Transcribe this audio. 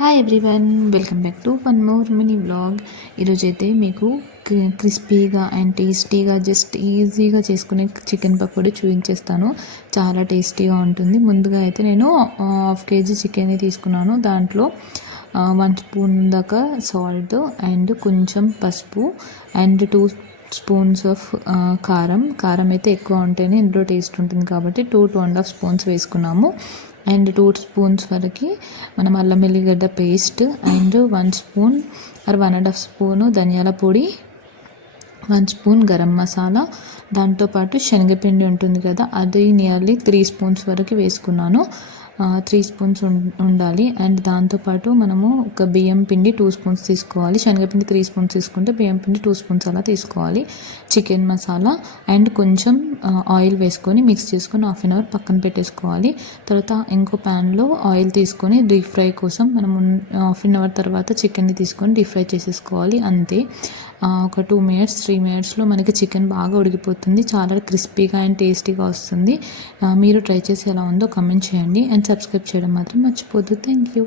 Hi everyone, welcome back to one more mini vlog. ఈరోజైతే మీకు క్రిస్పీగా అండ్ టేస్టీగా జస్ట్ ఈజీగా చేసుకునే చికెన్ పకోడీ చూపించేస్తాను. చాలా టేస్టీగా ఉంటుంది. ముందుగా అయితే నేను హాఫ్ కేజీ చికెన్ తీసుకున్నాను. దాంట్లో 1 స్పూన్ దాకా సాల్ట్ అండ్ కొంచెం పసుపు అండ్ 2 స్పూన్స్ ఆఫ్ కారం అయితే ఎక్కువ ఉంటేనే ఇందులో టేస్ట్ ఉంటుంది కాబట్టి 2.5 స్పూన్స్ వేసుకున్నాము. అండ్ 2 స్పూన్స్ వరకు మనం అల్లం వెల్లిగడ్డ paste and 1 spoon or 1.5 spoon ధనియాల పొడి, 1 స్పూన్ గరం మసాలా, దాంతోపాటు శనగపిండి ఉంటుంది కదా, అది నియర్లీ 3 స్పూన్స్ వరకు వేసుకున్నాను. 3 స్పూన్స్ ఉండాలి. అండ్ దాంతోపాటు మనము ఒక బియ్యం పిండి 2 స్పూన్స్ తీసుకోవాలి. శనగపిండి 3 స్పూన్స్ తీసుకుంటే బియ్యం పిండి 2 స్పూన్స్ అలా తీసుకోవాలి. చికెన్ మసాలా అండ్ కొంచెం ఆయిల్ వేసుకొని మిక్స్ చేసుకొని హాఫ్ అన్ అవర్ పక్కన పెట్టేసుకోవాలి. తర్వాత ఇంకో ప్యాన్లో ఆయిల్ తీసుకొని డీప్ ఫ్రై కోసం మనం హాఫ్ అన్ అవర్ తర్వాత చికెన్ని తీసుకొని డీప్ ఫ్రై చేసేసుకోవాలి. అంతే. ఒక 2 మినిట్స్ 3 మినిట్స్లో మనకి చికెన్ బాగా ఉడికిపోతుంది. చాలా క్రిస్పీగా అండ్ టేస్టీగా వస్తుంది. మీరు ట్రై చేసి ఎలా ఉందో కమెంట్ చేయండి అండ్ సబ్స్క్రైబ్ చేయడం మాత్రం మర్చిపోద్దు. Thank you.